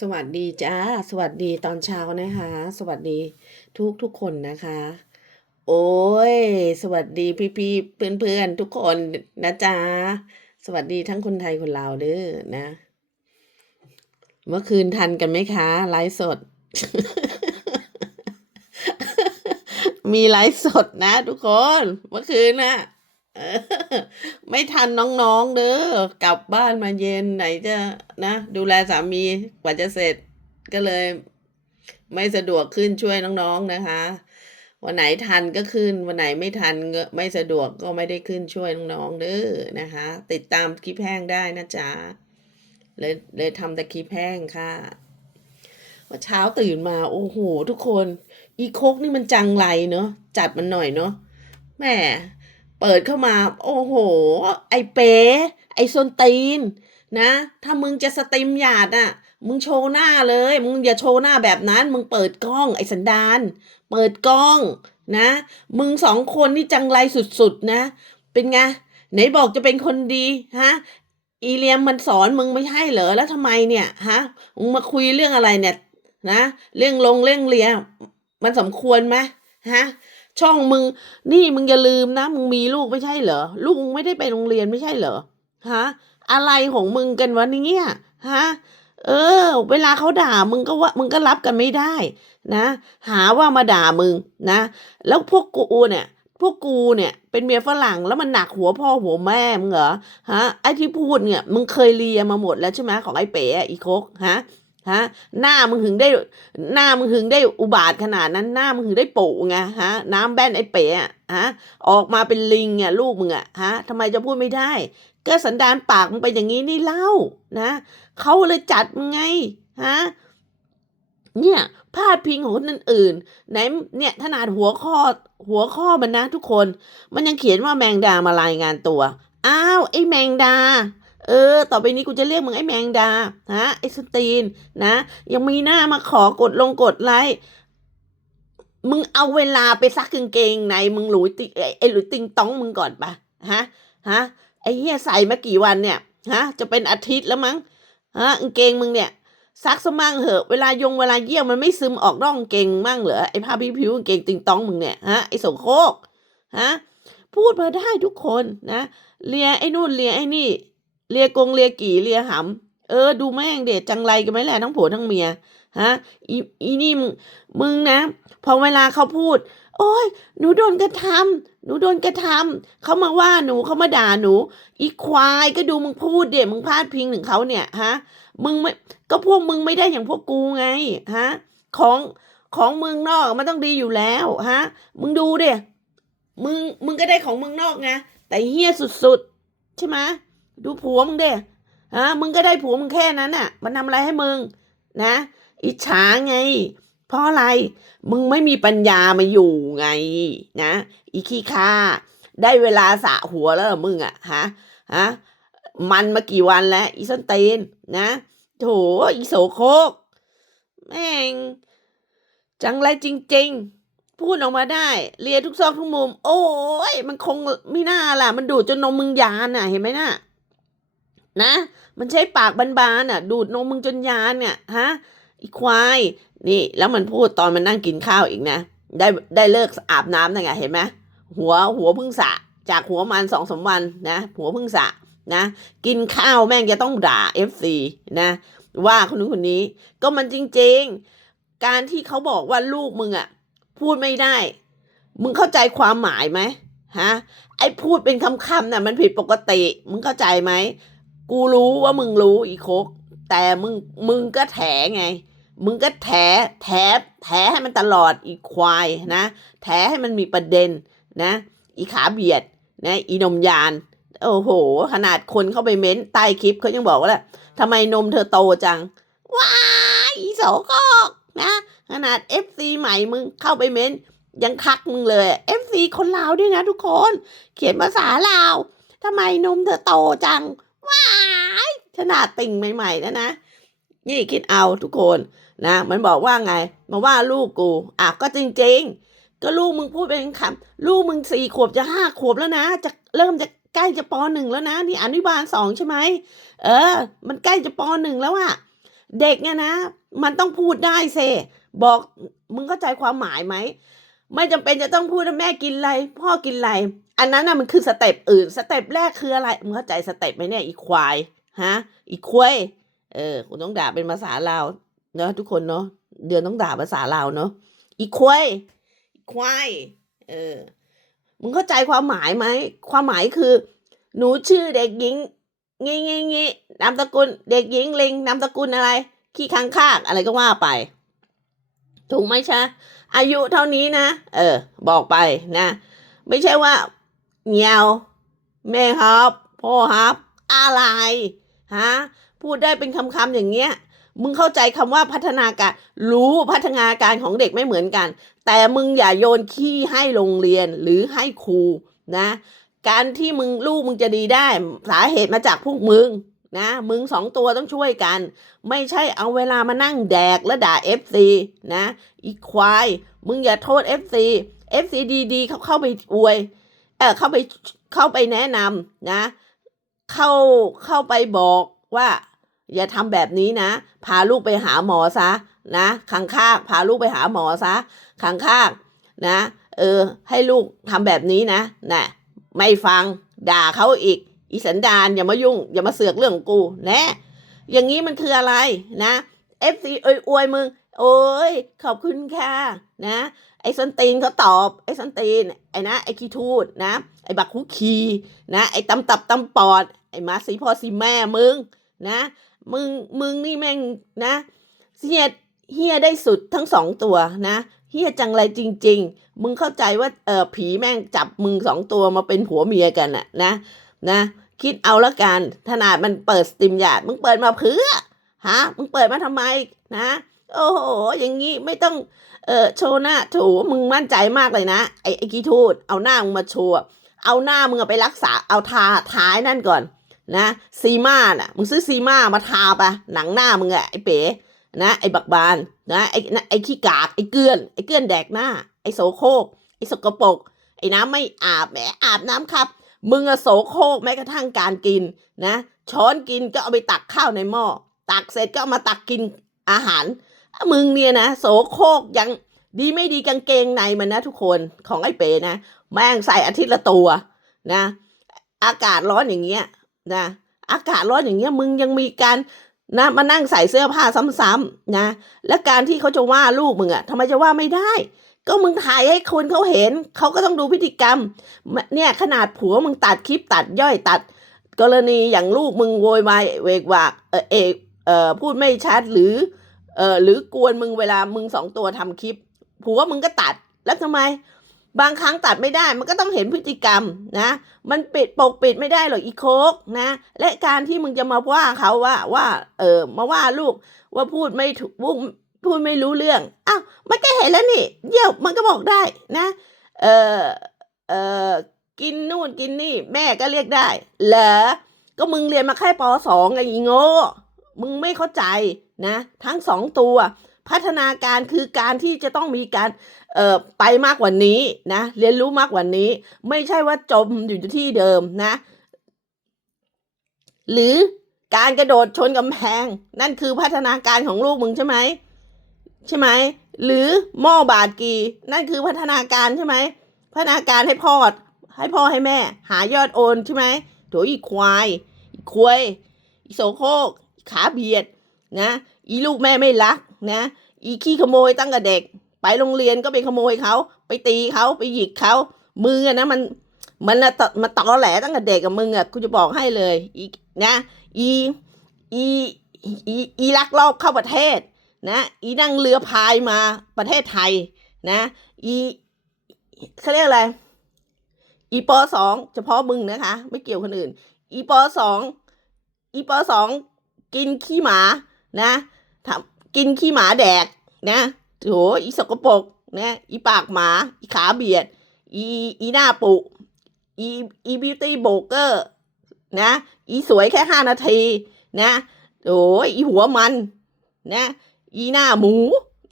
สวัสดีจ้า สวัสดีตอนเช้านะคะ สวัสดีทุกทุกคนนะคะ โอ้ย สวัสดีพี่พี่เพื่อนเพื่อนทุกคนนะจ๊ะสวัสดีทั้งคนไทยคนลาวเด้อนะ เมื่อคืนทันกันไหมคะ ไลฟ์สด มีไลฟ์สดนะทุกคน เมื่อคืนน่ะ ไม่ทันน้องๆเด้อกลับบ้านมาเย็นไหนจะนะ ดูแลสามีกว่าจะเสร็จก็เลย ไม่สะดวกขึ้นช่วยน้องๆนะคะ วันไหนทันก็ขึ้น วันไหนไม่ทันก็ไม่สะดวกก็ไม่ได้ขึ้นช่วยน้องๆเด้อนะคะ ติดตามคลิปแห้งได้นะจ๊ะเลยเลยทำแต่คลิปแห้งค่ะว่าเช้าตื่นมาโอ้โห ทุกคน อีโคกนี่มันจังไรเนาะจัดมันหน่อยเนาะแหม่ เปิดเข้ามา โอ้โห ไอเป๋ไอส้นตีน นะ ถ้ามึงจะสตรีมหยาดอะ มึงโชว์หน้าเลย มึงอย่าโชว์หน้าแบบนั้น มึงเปิดกล้องไอสันดาน เปิดกล้องนะ มึงสองคนนี่จังไรสุดๆนะ เป็นไง ไหนบอกจะเป็นคนดีฮะ อีเลียมมันสอนมึงไม่ใช่เหรอ แล้วทำไมเนี่ยฮะ มึงมาคุยเรื่องอะไรเนี่ยนะ เรื่องลงเรื่องเรีย มันสมควรไหมฮะ ช่องมึง นี่มึงอย่าลืมนะ มึงมีลูกไม่ใช่เหรอ ลูกมึงไม่ได้ไปโรงเรียนไม่ใช่เหรอ ฮะ อะไรของมึงกันวะเนี่ยฮะ เออ เวลาเขาด่ามึงก็ว่า มึงก็รับกันไม่ได้ นะ หาว่ามาด่ามึงนะ แล้วพวกกูเนี่ยพวกกูเนี่ยเป็นเมียฝรั่งแล้วมันหนักหัวพ่อหัวแม่มึงเหรอฮะไอ้ที่พูดเนี่ยมึงเคยเรียนมาหมดแล้วใช่ไหมของไอ้เป๋ออีโคกฮะ ฮะหน้ามึงถึงได้หน้ามึงถึงได้อุบาทขนาดนั้น หน้ามึงถึงได้โปุไงฮะ น้ำแบนไอ้เป๋อะฮะออกมาเป็นลิงอะลูกมึงอะฮะทำไมจะพูดไม่ได้ ก็สันดานปากมึงเป็นอย่างนี้นี่เล่านะเขาเลยจัดมึงไงฮะเนี่ยพาดพิงของคนอื่นๆไหนเนี่ยขนาดหัวข้อหัวข้อมันนะทุกคน มันยังเขียนว่าแมงดามารายงานตัว อ้าวไอ้แมงดา เออ ต่อไปนี้กูจะเรียกมึงไอ้แมงดาฮะไอ้สตีนนะ ยังมีหน้ามาขอกดลงกดไลค์มึงเอาเวลาไปซักกางเกงในมึงหลุยติไอ้หลุยติงต้องมึงก่อนปะฮะฮะไอ้เหี้ยใส่มากี่วันเนี่ยฮะจะเป็นอาทิตย์แล้วมั้งฮะกางเกงมึงเนี่ยซักซะมั่งเหอะเวลายงเวลาเยี่ยวมันไม่ซึมออกร่องเกงมึงมั่งเหรอไอ้ผ้าพิผิวเกงติงต้องมึงเนี่ยฮะไอ้โสโคกฮะพูดมาได้ทุกคนนะเลียไอ้นู่นเลียไอ้นี่ เลียกงเลียกี่เลียหำเออ ดูแม่งเด็ดจังไรกันไหมแหละทั้งผัวทั้งเมียฮะอีอีนี่มึงมึงนะพอเวลาเขาพูด โอ้ยหนูโดนกระทำหนูโดนกระทำเขามาว่าหนูเขามาด่าหนู อีควายก็ดูมึงพูดเดี๋ยมึงพลาดพิงถึงเขาเนี่ยฮะมึงไม่ก็พวกมึงไม่ได้อย่างพวกกูไงฮะของของมืองนอกมันต้องดีอยู่แล้วฮะมึงดูเดี๋ยมึงมึงก็ได้ของมืองนอกไงแต่เฮี้ยสุดๆ ใช่ไหม ดูผัวมึงเด้ฮะมึงก็ได้ผัวมึงแค่นั้นน่ะ มันทำอะไรให้มึง นะ อิจฉาไง เพราะอะไร มึงไม่มีปัญญามาอยู่ไง นะ อีขี้ข้าได้เวลาสะหัวแล้วมึงอะฮะฮะมันมากี่วันแล้วอีสันเตนนะโถอีโสโคก แม่ง จังไรจริง ๆ พูดออกมาได้เลียทุกซอกทุกมุม โอ้ยมันคงไม่น่าล่ะ มันดูดจนนมมึงยานน่ะ เห็นไหมน่ะ นะ มันใช้ปากบานๆน่ะ ดูดนมมึงจนยานเนี่ยฮะอีควายนี่ แล้วมันพูดตอนมันนั่งกินข้าวอีกนะ ได้ได้เลิกอาบน้ำนะไงเห็นไหมหัวหัวพึ่งสะ จากหัวมันสองสามวันนะ หัวพึ่งสะนะ กินข้าวแม่งจะต้องด่าเอฟซีนะ ว่าคนนู้นคนนี้ ก็มันจริง ๆ การที่เขาบอกว่าลูกมึงอะพูดไม่ได้ มึงเข้าใจความหมายไหมฮะไอ้พูดเป็นคำๆน่ะมันผิดปกติ มึงเข้าใจไหม กูรู้ว่ามึงรู้อีโคกแต่มึงมึงก็แถไง มึงก็แถแถแถให้มันตลอดอีควายนะ แถให้มันมีประเด็นนะ อีขาเบียดนะอีนมยานโอ้โห ขนาดคนเข้าไปเม้นใต้คลิปเขายังบอกว่าแหละทำไมนมเธอโตจัง ว้ายอีโสโครกนะ ขนาด FC ใหม่มึงเข้าไปเม้น ยังทักมึงเลย FC คนลาวด้วยนะทุกคน เขียนภาษาลาวทำไมนมเธอโตจัง ขนาดติ่งใหม่ๆนะนะ นี่คิดเอาทุกคนนะ มันบอกว่าไง มาว่าลูกกูอะก็จริง ๆ ก็ลูกมึงพูดเป็นคำลูกมึงสี่ขวบจะห้าขวบแล้วนะ จะเริ่มจะใกล้จะปหนึ่งแล้วนะ นี่อนุบาลสองใช่ไหมเออ มันใกล้จะปหนึ่งแล้วอะเด็กเนี่ยนะ มันต้องพูดได้เซบอกมึงเข้าใจความหมายไหมไม่จำเป็นจะต้องพูดว่าแม่กินอะไร พ่อกินอะไร อันนั้นนะมันคือสเต็ปอื่น สเต็ปแรกคืออะไรมึงเข้าใจสเต็ปไหมเนี่ยอีควาย ฮะ อีควยเออคุณต้องด่าเป็นภาษาลาวเนาะทุกคนเนาะเดือนต้องด่าภาษาลาวเนาะอีควยอีควายเออมึงเข้าใจความหมายไหมความหมายคือ หนูชื่อเด็กหญิงงี้งี้งี้นามสกุล เด็กหญิงลิงนามสกุลอะไร ขี้ค้างคากอะไรก็ว่าไป ถูกไหมชะ อายุเท่านี้นะ เออ บอกไปนะ ไม่ใช่ว่าเงียวแม่ครับ พ่อครับ อะไร ฮะพูดได้เป็นคำๆอย่างเงี้ยมึงเข้าใจคำว่าพัฒนาการรู้พัฒนาการของเด็กไม่เหมือนกัน แต่มึงอย่าโยนขี้ให้โรงเรียนหรือให้ครูนะ การที่มึงลูกมึงจะดีได้ สาเหตุมาจากพวกมึงนะมึงสองตัวต้องช่วยกัน ไม่ใช่เอาเวลามานั่งแดกและด่า FC นะอีควายมึงอย่าโทษ FC FC ดีๆเขาเข้าไปอวยเออเข้าไปเข้าไปแนะนำนะ เข้าเข้าไปบอกว่าอย่าทำแบบนี้นะ พาลูกไปหาหมอซะนะข้างข้างพาลูกไปหาหมอซะข้างข้างนะ เออ ให้ลูกทำแบบนี้นะนะไม่ฟังด่าเขาอีก อีสันดานอย่ามายุ่ง อย่ามาเสือกเรื่องกูแนะอย่างนี้มันคืออะไรนะ FC เอ้ยอวยมึง โอ้ยขอบคุณค่ะนะ ไอ้สันตีนเขาตอบ ไอ้สันตีนไอ้นะไอ้ขี้ทูดนะ ไอ้บักคุคีนะ ไอ้ตำตับตำปอด ไอ้มาสีพ่อสีแม่มึงนะ มึงมึงนี่แม่งนะเฮียเฮียได้สุดทั้งสองตัวนะเฮียจังไรจริง ๆ มึงเข้าใจว่าเออผีแม่งจับมึงสองตัวมาเป็นผัวเมียกันน่ะนะนะ คิดเอาละกันขนาดมันเปิดสตรีมยาดมึงเปิดมาเพื่อฮะมึงเปิดมาทำไมนะ โอ้โห อย่างงี้ไม่ต้อง เออโชว์หน้าถูมึงมั่นใจมากเลยนะ ไอ้ไอ้กีทูดเอาหน้ามึงมาโชว์ เอาหน้ามึงไปรักษา เอาทาท้ายนั่นก่อน นะซีมาน่ะ มึงซื้อซีมามาทาไปะหนังหน้ามึงอะไอ้เป๋ นะ ไอ้บักบาน นะ ไอ้ไอ้ขี้กาก ไอ้เกลื่อน ไอ้เกลื่อนแดกหน้า ไอ้โสโครก ไอ้สกปรก ไอ้น้ำไม่อาบ แหมอาบน้ำครับ มึงอะโสโครกแม้กระทั่งการกิน นะ ช้อนกินก็เอาไปตักข้าวในหม้อ ตักเสร็จก็เอามาตักกินอาหาร มึงเนี่ยนะโสโครกยังดีไม่ดีกางเกงในมันนะทุกคนของไอ้เป๋นะ แม่งใส่อาทิตย์ละตัวนะ อากาศร้อนอย่างเงี้ยนะ อากาศร้อนอย่างเงี้ยมึงยังมีการนะมานั่งใส่เสื้อผ้าซ้ำๆนะ และการที่เขาจะว่าลูกมึงอะทำไมจะว่าไม่ได้ ก็มึงถ่ายให้คนเขาเห็น เขาก็ต้องดูพฤติกรรม เนี่ยขนาดผัวมึงตัดคลิปตัดย่อยตัด กรณีอย่างลูกมึงโวยวายเวกวากเออเออพูดไม่ชัดหรือ เออหรือกวนมึงเวลามึงสองตัวทำคลิปผัวมึงก็ตัดแล้วทำไม บางครั้งตัดไม่ได้มันก็ต้องเห็นพฤติกรรมนะ มันปิดปกปิดไม่ได้หรอกอีโคกนะ และการที่มึงจะมาว่าเขาว่าว่าเออมาว่าลูกว่าพูดไม่ถูกพูดไม่รู้เรื่องอ้าวมันก็เห็นแล้วนี่เดี๋ยวมันก็บอกได้นะเออเออกินนู่นกินนี่ แม่ก็เรียกได้เหรอก็มึงเรียนมาแค่ปสองไงอีโง่ มึงไม่เข้าใจนะ ทั้งสองตัว พัฒนาการคือการที่จะต้องมีการเอ่อไปมากกว่านี้นะ เรียนรู้มากกว่านี้ ไม่ใช่ว่าจมอยู่ที่เดิมนะ หรือการกระโดดชนกำแพง นั่นคือพัฒนาการของลูกมึงใช่ไหมใช่ไหมหรือหม้อบาดกี นั่นคือพัฒนาการใช่ไหมพัฒนาการให้พ่อให้พ่อให้แม่ หายอดโอนใช่ไหมโถอีควายอีควยอีโสโครก ขาเบียดนะอีลูกแม่ไม่รักนะอีขี้ขโมยตั้งแต่เด็ก ไปโรงเรียนก็ไปขโมยเขาไปตีเขาไปหยิกเขามืออะนะมันมันนะมาตอแหลตั้งแต่เด็กกับมึงอะกูจะบอกให้เลยอีนะอีอีอีอีลักลอบเข้าประเทศนะอีนั่งเรือพายมาประเทศไทยนะอีเขาเรียกอะไรอีปสองเฉพาะมึงนะคะ ไม่เกี่ยวคนอื่น อีปสองอีปสอง กินขี้หมานะทำกินขี้หมาแดกนะโถอีสกปรกนะอีปากหมาอีขาเบียด อีอีหน้าปุอีอีบิวตี้โบเกอร์นะอีสวยแค่ห้านาทีนะโอ้ยอีหัวมันนะอีหน้าหมู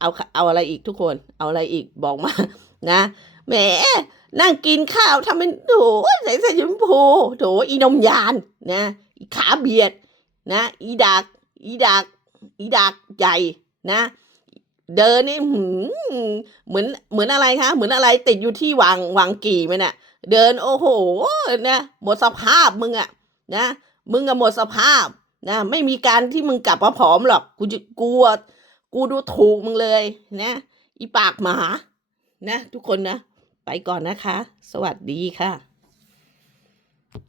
เอาเอาอะไรอีกทุกคนเอาอะไรอีกบอกมานะแหมนั่งกินข้าวทำเป็นโถใส่เสื้อชมพูโถอีนมยานนะอีขาเบียด นะอีดักอีดักอีดักใหญ่นะ เดินนี่หืมเหมือนเหมือนอะไรคะเหมือนอะไรติดอยู่ที่วางวางกี่มันอะเดินโอ้โหนะหมดสภาพมึงอะนะมึงอะหมดสภาพนะไม่มีการที่มึงกลับมาผอมหรอกกูจะกลัวกูดูถูกมึงเลยนะอีปากหมานะ ทุกคนนะ ไปก่อนนะคะ สวัสดีค่ะ